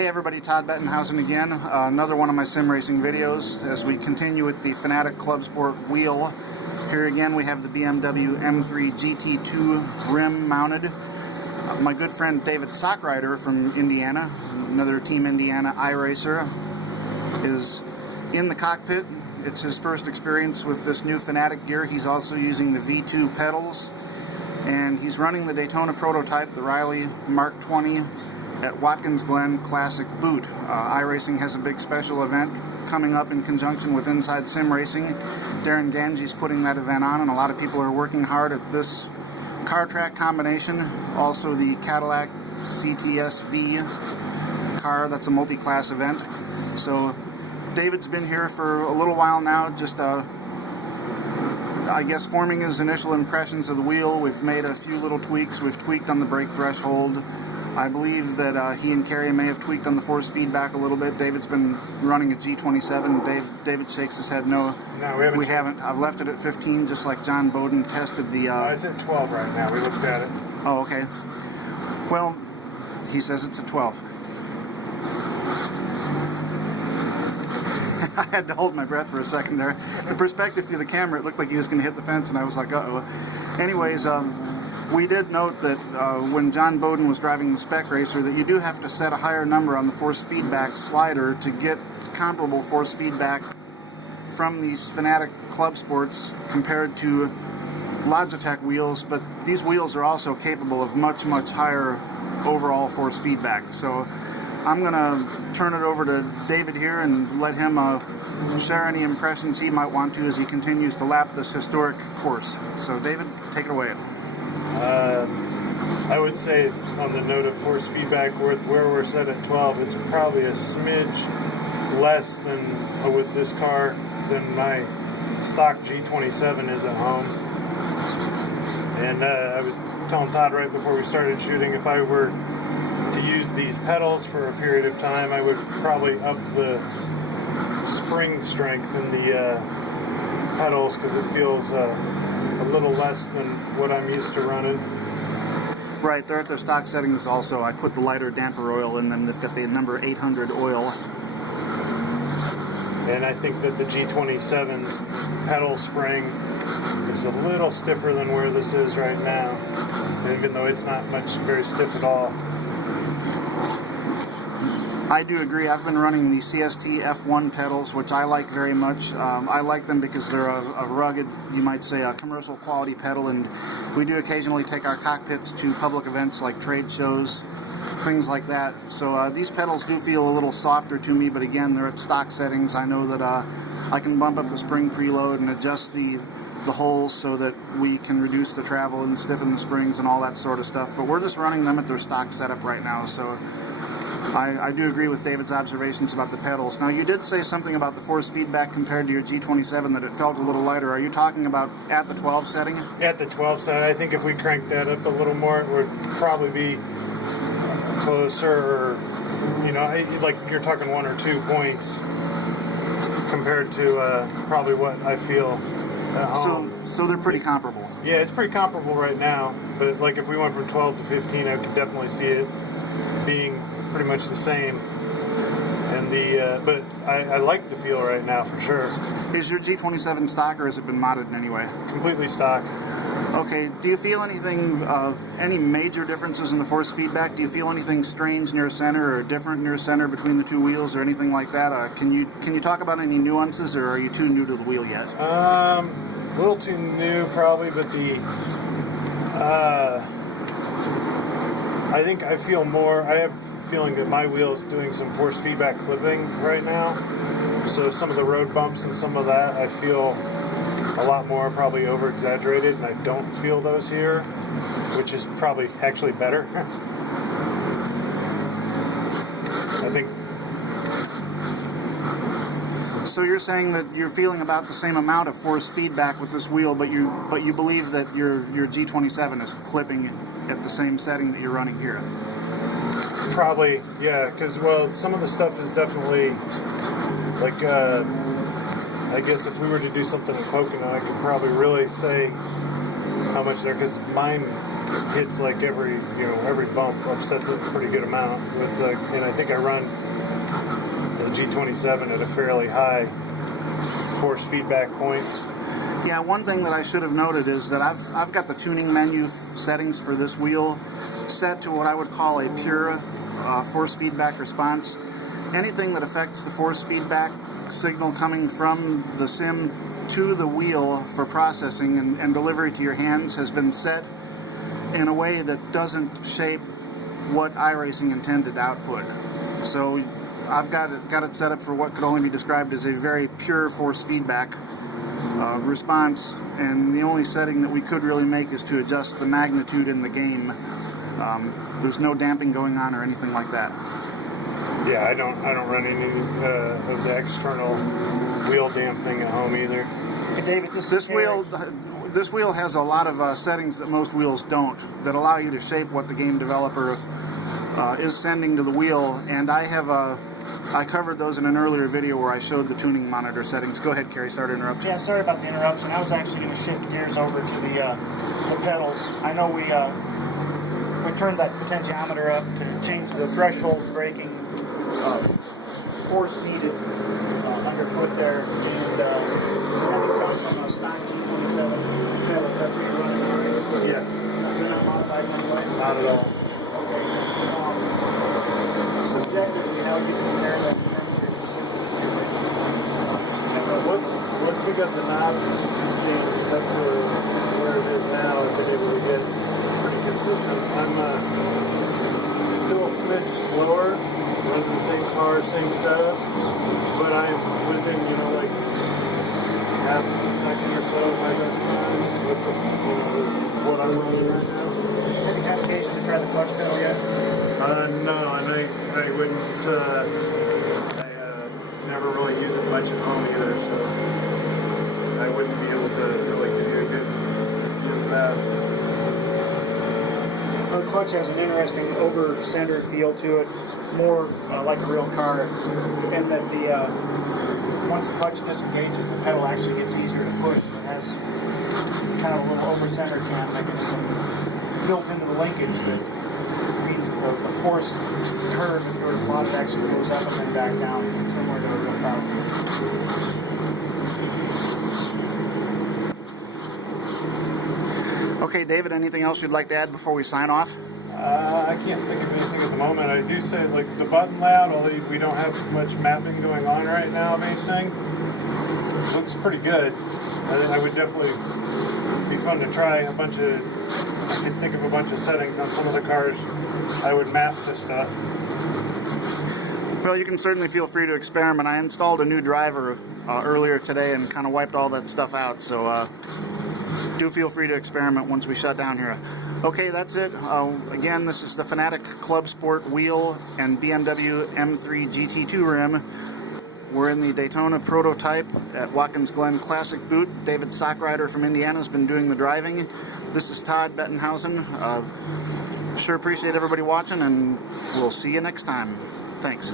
Hey everybody, Todd Bettenhausen again. Another one of my sim racing videos as we continue with the Fanatec ClubSport Wheel. Here again we have the BMW M3 GT2 rim mounted. My good friend David Sockrider from Indiana, another Team Indiana iRacer, is in the cockpit. It's his first experience with this new Fanatec gear. He's also using the V2 pedals, and he's running the Daytona prototype, the Riley Mark 20, at Watkins Glen Classic Boot. iRacing has a big special event coming up in conjunction with Inside Sim Racing. Darren Ganji's putting that event on, and a lot of people are working hard at this car track combination. Also the Cadillac CTS-V car, that's a multi-class event. So David's been here for a little while now, just I guess forming his initial impressions of the wheel. We've made a few little tweaks. We've tweaked on the brake threshold. I believe that he and Carrie may have tweaked on the force feedback a little bit. David's been running a G27. David shakes his head no. No, we haven't. I've left it at 15, just like John Bowden tested the... it's at 12 right now. We looked at it. Oh, okay. Well, he says it's at 12. I had to hold my breath for a second there. The perspective through the camera, it looked like he was going to hit the fence, and I was like, uh-oh. Anyways, we did note that when John Bowden was driving the spec racer, that you do have to set a higher number on the force feedback slider to get comparable force feedback from these Fanatec ClubSports compared to Logitech wheels, but these wheels are also capable of much, much higher overall force feedback. So I'm going to turn it over to David here and let him share any impressions he might want to as he continues to lap this historic course. So David, take it away. I would say on the note of force feedback, where we're set at 12, it's probably a smidge less than with this car than my stock G27 is at home. And I was telling Todd right before we started shooting, if I were to use these pedals for a period of time, I would probably up the spring strength in the pedals, because it feels a little less than what I'm used to running. Right, they're at their stock settings also. I put the lighter damper oil in them. They've got the number 800 oil. And I think that the G27's pedal spring is a little stiffer than where this is right now, even though it's not very stiff at all. I do agree. I've been running the CST F1 pedals, which I like very much. I like them because they're a rugged, you might say, a commercial quality pedal, and we do occasionally take our cockpits to public events like trade shows, things like that. So these pedals do feel a little softer to me, but again, they're at stock settings. I know that I can bump up the spring preload and adjust the holes so that we can reduce the travel and stiffen the springs and all that sort of stuff. But we're just running them at their stock setup right now, so I do agree with David's observations about the pedals. Now, you did say something about the force feedback compared to your G27, that it felt a little lighter. Are you talking about at the 12 setting? At the 12 setting. I think if we crank that up a little more, it would probably be closer, or, you know, like you're talking 1 or 2 points compared to probably what I feel at home. So they're pretty comparable. Yeah, it's pretty comparable right now, but like if we went from 12 to 15, I could definitely see it being pretty much the same. And but I like the feel right now for sure. Is your G27 stock, or has it been modded in any way? Completely stock. Okay, do you feel anything, any major differences in the force feedback? Do you feel anything strange near center or different near center between the two wheels or anything like that? Can you talk about any nuances, or are you too new to the wheel yet? A little too new probably, but I think I feel more, I have a feeling that my wheel is doing some force feedback clipping right now. So some of the road bumps and some of that, I feel a lot more probably over-exaggerated, and I don't feel those here, which is probably actually better. I think. So you're saying that you're feeling about the same amount of force feedback with this wheel, but you believe that your G27 is clipping at the same setting that you're running here? Probably, yeah, because, well, some of the stuff is definitely, like, I guess if we were to do something in Pocono, I could probably really say how much there, because mine hits like every bump, upsets it a pretty good amount. And I think I run the G27 at a fairly high force feedback point. Yeah, one thing that I should have noted is that I've got the tuning menu settings for this wheel set to what I would call a pure force feedback response. Anything that affects the force feedback signal coming from the sim to the wheel for processing and delivery to your hands has been set in a way that doesn't shape what iRacing intended output. So I've got it set up for what could only be described as a very pure force feedback response, and the only setting that we could really make is to adjust the magnitude in the game. There's no damping going on or anything like that. Yeah, I don't run any of the external wheel damping at home either. Hey David, this wheel has a lot of settings that most wheels don't, that allow you to shape what the game developer is sending to the wheel, and I covered those in an earlier video where I showed the tuning monitor settings. Go ahead, Kerry, sorry to interrupt. Yeah, sorry about the interruption. I was actually going to shift gears over to the pedals. I know we turned that potentiometer up to change the threshold braking force needed underfoot there, and that comes from a stock G27 pedals. That's what you're running on, right? Yes. You're not modified in any way? Not at all. Okay. Subjectively, how would you compare that in terms of Once we got the knob changed up to where it is now, I've been able to get pretty consistent. I'm still a smidge slower, running the same car, same setup, but I'm within, like half a second or so of my best times with what I'm running right now. Any application to try the clutch pedal yet? No, and I wouldn't. I never really use it much at home either, so I wouldn't be able to really give you a good that. The clutch has an interesting over-centered feel to it, more like a real car, and that once the clutch disengages, the pedal actually gets easier to push. It has kind of a little over-centered cam mechanism built into the linkage that means that the force curve, if you were to plot it, actually goes up and then back down, similar to a real car. Okay, David, anything else you'd like to add before we sign off? I can't think of anything at the moment. I do say, like, the button layout, although we don't have much mapping going on right now of anything, looks pretty good. I would definitely be fun to try I can think of a bunch of settings on some of the cars I would map to stuff. Well, you can certainly feel free to experiment. I installed a new driver earlier today and kind of wiped all that stuff out, so do feel free to experiment once we shut down here. Okay, that's it. Again, this is the Fanatec ClubSport Wheel and BMW M3 GT2 rim. We're in the Daytona prototype at Watkins Glen Classic Boot. David Sockrider from Indiana has been doing the driving. This is Todd Bettenhausen. Sure appreciate everybody watching, and we'll see you next time. Thanks.